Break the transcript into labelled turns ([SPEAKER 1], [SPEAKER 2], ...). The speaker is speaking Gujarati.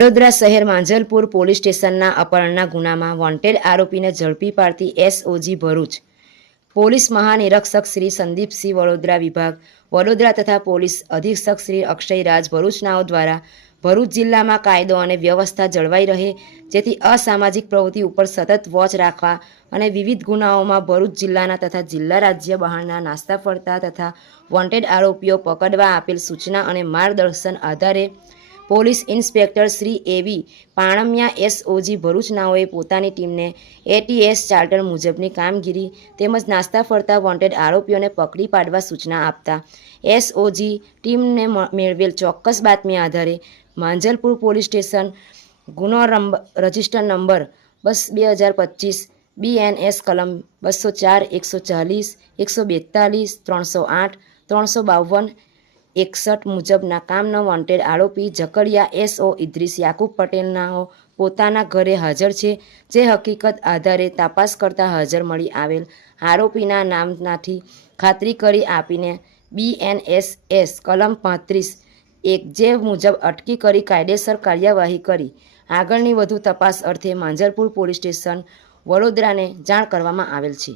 [SPEAKER 1] વડોદરા શહેર માંજલપુર પોલીસ સ્ટેશનના અપહરણના ગુનામાં વોન્ટેડ આરોપીને ઝડપી પાડતી એસઓજી ભરૂચ. પોલીસ મહાનિરીક્ષક શ્રી સંદીપસિંહ વડોદરા વિભાગ, વડોદરા તથા પોલીસ અધિક્ષક શ્રી અક્ષય રાજ ભરૂચનાઓ દ્વારા ભરૂચ જિલ્લામાં કાયદો અને વ્યવસ્થા જળવાઈ રહે, જેથી અસામાજિક પ્રવૃત્તિ ઉપર સતત વોચ રાખવા અને વિવિધ ગુનાઓમાં ભરૂચ જિલ્લાના તથા જિલ્લા રાજ્ય બહારના નાસ્તા ફરતા તથા વોન્ટેડ આરોપીઓ પકડવા આપેલ સૂચના અને માર્ગદર્શન આધારે પોલીસ ઇન્સ્પેક્ટર શ્રી એવી પાણમિયા એસઓજી ભરૂચનાઓએ પોતાની ટીમને એટીએસ ચાર્ટર મુજબની કામગીરી તેમજ નાસ્તા ફરતા વોન્ટેડ આરોપીઓને પકડી પાડવા સૂચના આપતા એસઓજી ટીમને મેળવેલ ચોક્કસ બાતમી આધારે માંજલપુર પોલીસ સ્ટેશન ગુનો રજિસ્ટર નંબર બસ બે હજાર પચીસ બીએનએસ કલમ બસો ચાર, એકસો ચાલીસ, એકસો બેતાલીસ, ત્રણસો આઠ, ત્રણસો બાવન એકસઠ મુજબના કામનો વોન્ટેડ આરોપી ઝકડિયા એસઓ ઇદ્રીસ યાકુબ પટેલનાઓ પોતાના ઘરે હાજર છે, જે હકીકત આધારે તપાસ કરતા હાજર મળી આવેલ. આરોપીના નામનાથી ખાતરી કરી આપીને બીએનએસએસ કલમ પાંત્રીસ એક જે મુજબ અટકી કરી કાયદેસર કાર્યવાહી કરી. આગળની વધુ તપાસ અર્થે માંજલપુર પોલીસ સ્ટેશન વડોદરાને જાણ કરવામાં આવેલ છે.